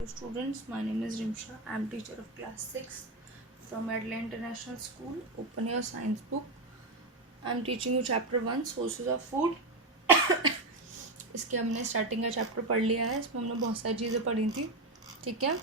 Students, my name is Rimsha. I am teacher of class 6 from Adelaide International School. Open your science book. I am teaching you chapter 1 sources of food. इसके हमने starting का chapter पढ़ लिया है. इसमें हमने बहुत सारी चीज़ें पढ़ी थी. ठीक है,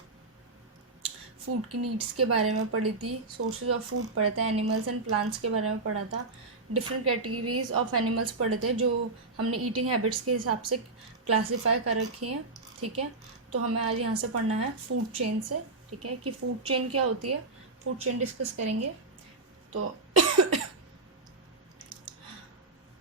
फूड की नीड्स के बारे में पढ़ी थी, सोर्सेज ऑफ फूड पढ़े थे, एनिमल्स एंड प्लांट्स के बारे में पढ़ा था, डिफरेंट कैटेगरीज ऑफ एनिमल्स पढ़े थे जो हमने ईटिंग हैबिट्स के हिसाब से क्लासीफाई कर रखी हैं. ठीक है, तो हमें आज यहाँ से पढ़ना है फूड चेन से. ठीक है, कि फूड चेन क्या होती है, फूड चेन डिस्कस करेंगे. तो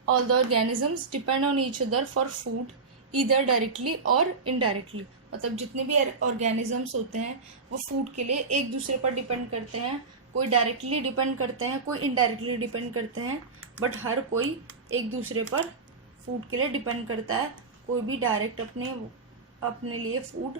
all the organisms depend on each other for food either directly और इनडायरेक्टली. मतलब जितने भी ऑर्गेनिजम्स होते हैं वो फूड के लिए एक दूसरे पर डिपेंड करते हैं. कोई डायरेक्टली डिपेंड करते हैं, कोई इनडायरेक्टली डिपेंड करते हैं, बट हर कोई एक दूसरे पर फूड के लिए डिपेंड करता है. कोई भी डायरेक्ट अपने लिए फूड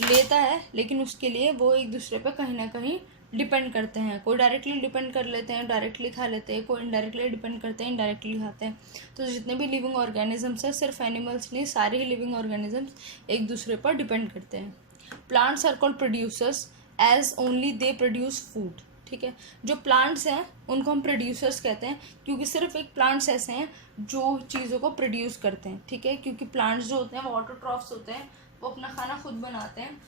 लेता है, लेकिन उसके लिए वो एक दूसरे पर कहीं ना कहीं डिपेंड करते हैं. कोई डायरेक्टली डिपेंड कर लेते हैं, डायरेक्टली खा लेते हैं, कोई इनडायरेक्टली डिपेंड करते हैं, इनडायरेक्टली खाते हैं. तो जितने भी लिविंग ऑर्गेनिजम्स हैं, सिर्फ एनिमल्स नहीं, सारे ही लिविंग ऑर्गेनिजम्स एक दूसरे पर डिपेंड करते हैं. Plants are called producers as only they produce food. ठीक है, जो प्लांट्स हैं उनको हम प्रोड्यूसर्स कहते हैं, क्योंकि सिर्फ एक प्लांट्स ऐसे हैं जो चीज़ों को प्रोड्यूस करते हैं. ठीक है, क्योंकि प्लांट्स जो होते हैं वो ऑटोट्रॉफ्स होते हैं, वो अपना खाना खुद बनाते हैं.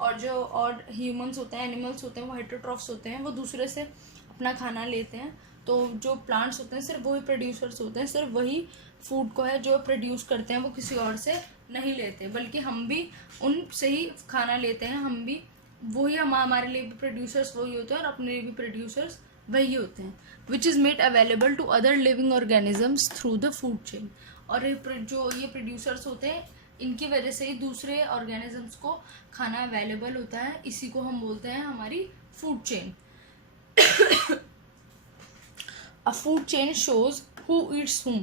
और ह्यूमंस होते हैं, एनिमल्स होते हैं, वो हेटरोट्रॉफ्स होते हैं, वो दूसरे से अपना खाना लेते हैं. तो जो प्लांट्स होते हैं सिर्फ वही प्रोड्यूसर्स होते हैं, सिर्फ वही फूड को है जो प्रोड्यूस करते हैं, वो किसी और से नहीं लेते. बल्कि हम भी उनसे ही खाना लेते हैं, हम भी वही, हमारे लिए भी प्रोड्यूसर्स वही होते हैं और अपने लिए भी प्रोड्यूसर्स वही होते हैं. Which is made available to other living organisms through the food chain. और जो ये प्रोड्यूसर्स होते हैं, इनकी वजह से ही दूसरे ऑर्गेनिजम्स को खाना अवेलेबल होता है. इसी को हम बोलते हैं हमारी food chain. A food chain shows who Yeats whom.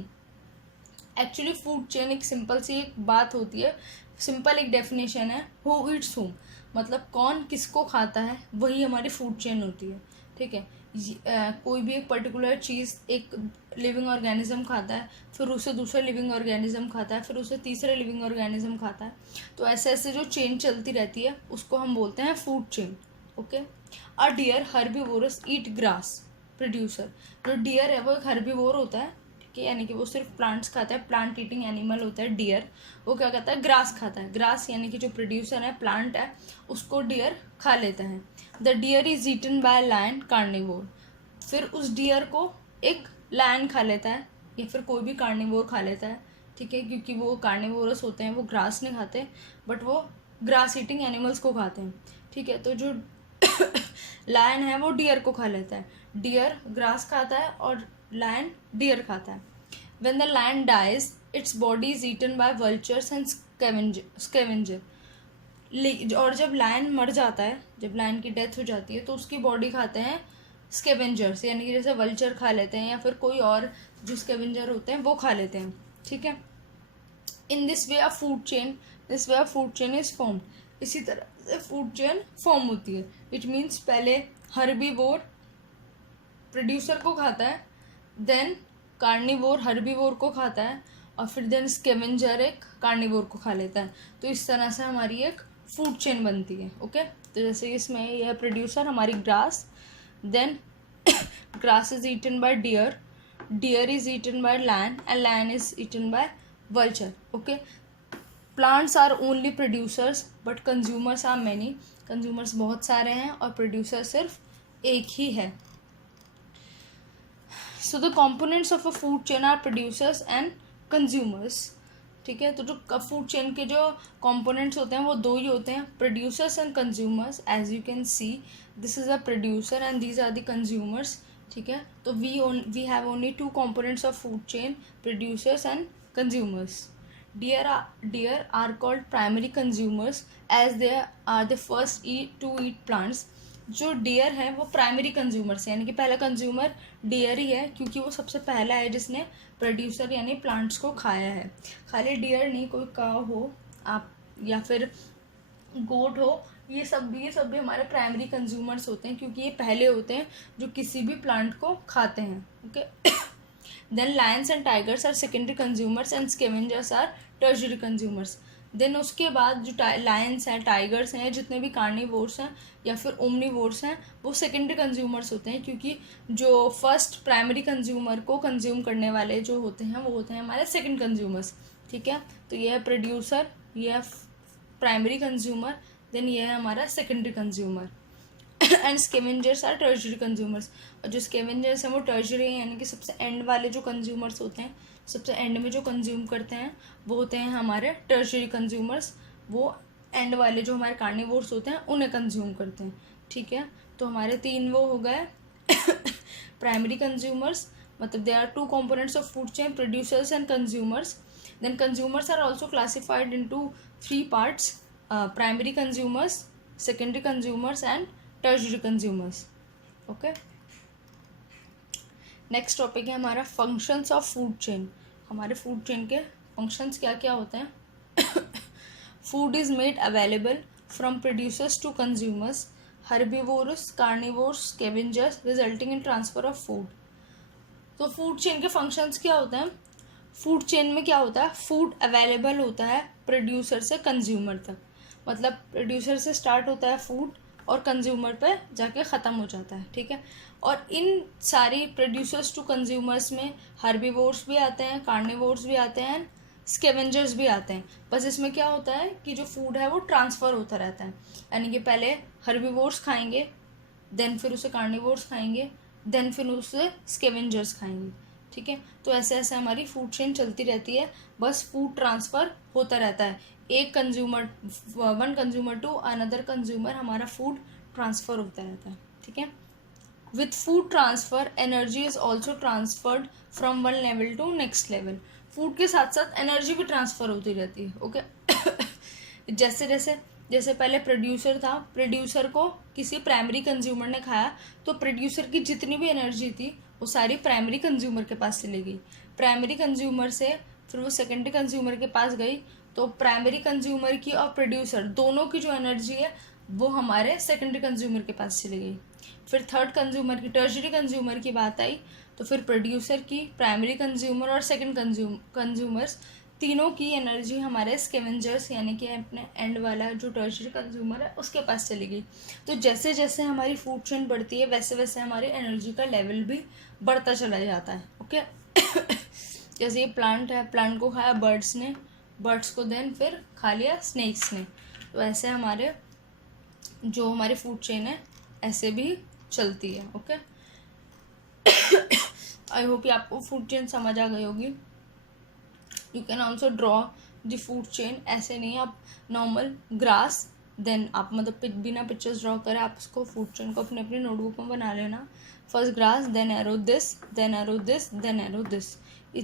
Actually food chain एक सिंपल सी एक बात होती है, सिंपल एक डेफिनेशन है. हु ईट्स whom मतलब कौन किसको खाता है, वही हमारी फूड चेन होती है. ठीक है, कोई भी एक पर्टिकुलर चीज़ एक लिविंग ऑर्गेनिज्म खाता है, फिर उसे दूसरा लिविंग ऑर्गेनिज्म खाता है, फिर उसे तीसरा लिविंग ऑर्गेनिज्म खाता है. तो ऐसे ऐसे जो चेन चलती रहती है उसको हम बोलते हैं फूड चेन. ओके, अ डियर हर्बीवोरस ईट ग्रास. प्रोड्यूसर, जो डियर है वो एक हर्बीवोर होता है, यानी कि वो सिर्फ प्लांट्स खाता है, प्लांट ईटिंग एनिमल होता है डियर. वो क्या करता है, ग्रास खाता है. ग्रास यानी कि जो प्रोड्यूसर है, प्लांट है, उसको डियर खा लेता है. The deer is eaten by lion carnivore. फिर उस डियर को एक लायन खा लेता है, या फिर कोई भी कार्निवोर खा लेता है. ठीक है, क्योंकि वो कार्निवोरस होते हैं, वो ग्रास नहीं खाते, बट वो ग्रास ईटिंग एनिमल्स को खाते हैं. ठीक है, तो जो लायन है वो डियर को खा लेता है. डियर ग्रास खाता है और लायन डियर खाता है. When the lion dies, its body is eaten by vultures and scavenger. और जब लायन मर जाता है, जब लायन की डेथ हो जाती है, तो उसकी बॉडी खाते हैं स्केवेंजर्स, यानी कि जैसे वल्चर खा लेते हैं या फिर कोई और जो स्केवेंजर होते हैं वो खा लेते हैं. ठीक है, in this way of food chain is formed. इसी तरह से फूड चेन फॉर्म होती है. इट मीन्स पहले हर्बीवोर प्रोड्यूसर को खाता है, देन कार्निवोर हर्बीवोर को खाता है, और फिर देन स्केवेंजर एक कार्निवोर को खा लेता है. तो इस तरह से हमारी एक फूड चेन बनती है. ओके, तो जैसे इसमें यह प्रोड्यूसर हमारी grass, then grass is eaten by deer, deer is eaten by lion, and lion is eaten by vulture. Okay, plants are only producers but consumers are many. Consumers बहुत सारे हैं और प्रोड्यूसर सिर्फ एक ही है. So the components of a food chain are producers and consumers. ठीक है, तो जो फूड चेन के जो कॉम्पोनेंट्स होते हैं वो दो ही होते हैं, producers and consumers. As you can see, this is a producer and these are the consumers. ठीक है, तो we have only two components of food chain, producers and consumers. Deer are called primary consumers as they are the first to eat plants. जो dear है वो primary consumer है, यानी कि पहला कंज्यूमर डियर ही है, क्योंकि वो सबसे पहला है जिसने प्रोड्यूसर यानी प्लांट्स को खाया है. खाली डियर नहीं, कोई काव हो आप या फिर गोट हो, ये सब भी हमारे प्राइमरी कंज्यूमर्स होते हैं, क्योंकि ये पहले होते हैं जो किसी भी प्लांट को खाते हैं. Okay, then lions and tigers are secondary consumers and scavengers are tertiary consumers. Then उसके बाद जो लायंस हैं, टाइगर्स हैं, जितने भी कार्निवोर्स हैं या फिर ओमनीवोर्स हैं, वो सेकेंडरी कंज्यूमर्स होते हैं, क्योंकि जो फर्स्ट प्राइमरी कंज्यूमर को कंज्यूम करने वाले जो होते हैं वो होते हैं हमारे सेकेंड कंज्यूमर्स, ठीक है। तो ये है प्रोड्यूसर, ये है प्राइमरी कंज्यूमर, देन ये है हमारा secondary consumer. And scavengers are tertiary consumers, और जो स्केवेंजर्स हैं वो टर्शरी हैं, यानी कि सबसे एंड वाले जो कंज्यूमर्स होते हैं, सबसे एंड में जो कंज्यूम करते हैं वो होते हैं हमारे टर्शरी कंज्यूमर्स। वो एंड वाले जो हमारे कार्निवोर्स होते हैं उन्हें कंज्यूम करते हैं, ठीक है। तो हमारे 3 वो हो गए प्राइमरी कंज्यूमर्स, मतलब they are 2 components of food chain, producers and consumers. Then consumers are also classified into 3 parts, primary consumers, secondary consumers and tertiary consumers, okay. Next topic है हमारा फंक्शंस ऑफ फूड चेन। हमारे food chain के functions क्या क्या होते हैं। Food is made available from producers to consumers, herbivores, carnivores, scavengers, resulting in transfer of food. तो food chain के फंक्शंस क्या होते हैं। फूड चेन में क्या होता है, फूड अवेलेबल होता है प्रोड्यूसर से कंज्यूमर तक, मतलब प्रोड्यूसर से स्टार्ट होता है फूड और कंज्यूमर पे जाके ख़त्म हो जाता है, ठीक है। और इन सारी प्रोड्यूसर्स टू कंज्यूमर्स में हर्बीवोर्स भी आते हैं, कार्निवोर्स भी आते हैं, स्कैवेंजर्स भी आते हैं। बस इसमें क्या होता है कि जो फूड है वो ट्रांसफ़र होता रहता है, यानी कि पहले हर्बीवोर्स खाएंगे, देन फिर उसे कार्निवोर्स खाएंगे, देन फिर उसे स्कैवेंजर्स खाएंगे, ठीक है। तो ऐसे ऐसे हमारी फूड चेन चलती रहती है, बस फूड ट्रांसफ़र होता रहता है, एक consumer, one consumer to another consumer, हमारा फूड ट्रांसफ़र होता रहता है, ठीक है। With food transfer energy is also transferred from one level to next level. Food के साथ साथ एनर्जी भी ट्रांसफ़र होती रहती है, ओके। जैसे पहले प्रोड्यूसर था, प्रोड्यूसर को किसी प्राइमरी कंज्यूमर ने खाया, तो प्रोड्यूसर की जितनी भी एनर्जी थी वो सारी प्राइमरी कंज्यूमर के पास चली गई। प्राइमरी कंज्यूमर से फिर वो सेकेंडरी कंज्यूमर के पास गई, तो प्राइमरी कंज्यूमर की और प्रोड्यूसर दोनों की जो एनर्जी है वो हमारे सेकेंडरी कंज्यूमर के पास चली गई। फिर थर्ड कंज्यूमर की, टर्शरी कंज्यूमर की बात आई, तो फिर प्रोड्यूसर की, प्राइमरी कंज्यूमर और सेकेंड कंज्यूमर्स तीनों की एनर्जी हमारे स्कैवेंजर्स यानी कि अपने एंड वाला जो टर्शरी कंज्यूमर है उसके पास चली गई। तो जैसे जैसे हमारी फूड चेन बढ़ती है वैसे वैसे हमारी एनर्जी का लेवल भी बढ़ता चला जाता है, ओके। जैसे ये प्लांट है, प्लांट को खाया बर्ड्स ने, बर्ड्स को देन फिर खा लिया स्नेक्स ने, तो ऐसे हमारे जो हमारी फूड चेन है ऐसे भी चलती है, ओके। आई होप कि आपको फूड चेन समझ आ गई होगी। You can also draw the food chain, ऐसे नहीं आप नॉर्मल ग्रास, देन आप मतलब बिना पिक्चर्स ड्रॉ करें आप उसको फूड चेन को अपने अपनी नोटबुक में बना लेना। First grass, then arrow this, then arrow this, then arrow this.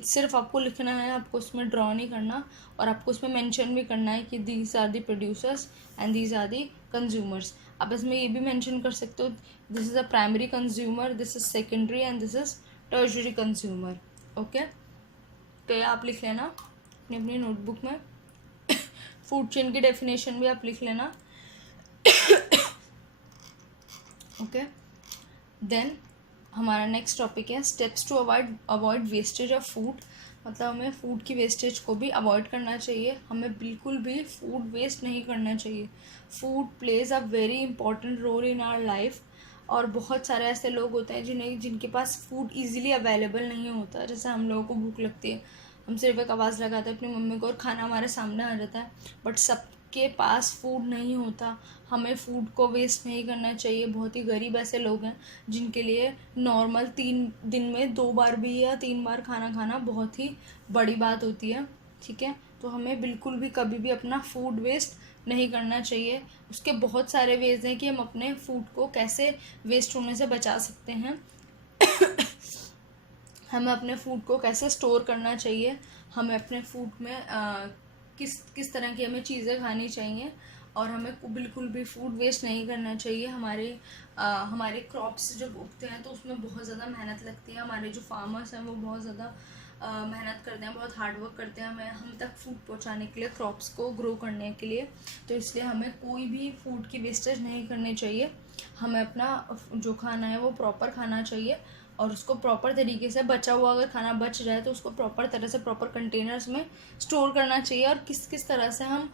सिर्फ आपको लिखना है, आपको उसमें ड्रॉ नहीं करना, और आपको उसमें मेंशन भी करना है कि these are the producers and these are the consumers. आप इसमें ये भी मेंशन कर सकते हो, this is a primary consumer, this is secondary and this is tertiary consumer, okay. तो ये आप लिख लेना अपनी अपनी नोटबुक में। फूड चेन की डेफिनेशन भी आप लिख लेना, ओके। देन हमारा नेक्स्ट टॉपिक है steps to avoid wastage of food. मतलब हमें फूड की वेस्टेज को भी अवॉइड करना चाहिए, हमें बिल्कुल भी फूड वेस्ट नहीं करना चाहिए। Food plays a very important role in our life, और बहुत सारे ऐसे लोग होते हैं जिनके पास फूड इजीली अवेलेबल नहीं होता। जैसे हम लोगों को भूख लगती है, हम सिर्फ एक आवाज़ लगाते हैं अपनी मम्मी को और खाना हमारे सामने आ जाता है, बट सबके पास फूड नहीं होता। हमें फूड को वेस्ट नहीं करना चाहिए। बहुत ही गरीब ऐसे लोग हैं जिनके लिए नॉर्मल 3 दिन में 2 बार भी या 3 बार खाना खाना बहुत ही बड़ी बात होती है, ठीक है। तो हमें बिल्कुल भी कभी भी अपना फूड वेस्ट नहीं करना चाहिए। उसके बहुत सारे वेज हैं कि हम अपने फूड को कैसे वेस्ट होने से बचा सकते हैं। हमें अपने फूड को कैसे स्टोर करना चाहिए, हमें अपने फूड में किस तरह की हमें चीज़ें खानी चाहिए, और हमें बिल्कुल भी फूड वेस्ट नहीं करना चाहिए। हमारे क्रॉप्स जब उगते हैं तो उसमें बहुत ज़्यादा मेहनत लगती है। हमारे जो फार्मर्स हैं वो बहुत ज़्यादा मेहनत करते हैं, बहुत हार्ड वर्क करते हैं हमें हम तक फूड पहुंचाने के लिए, क्रॉप्स को ग्रो करने के लिए। तो इसलिए हमें कोई भी फूड की वेस्टेज नहीं करनी चाहिए। हमें अपना जो खाना है वो प्रॉपर खाना चाहिए, और उसको प्रॉपर तरीके से, बचा हुआ अगर खाना बच जाए तो उसको प्रॉपर तरह से प्रॉपर कंटेनर्स में स्टोर करना चाहिए, और किस किस तरह से हम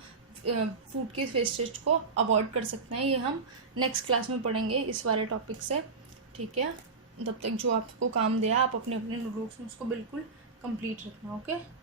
फूड के वेस्टेज को अवॉइड कर सकते हैं, ये हम नेक्स्ट क्लास में पढ़ेंगे इस वाले टॉपिक से। ठीक है, तब तक जो आपको काम दिया आप अपने अपने नोट्स में उसको बिल्कुल कंप्लीट रखना। ओके।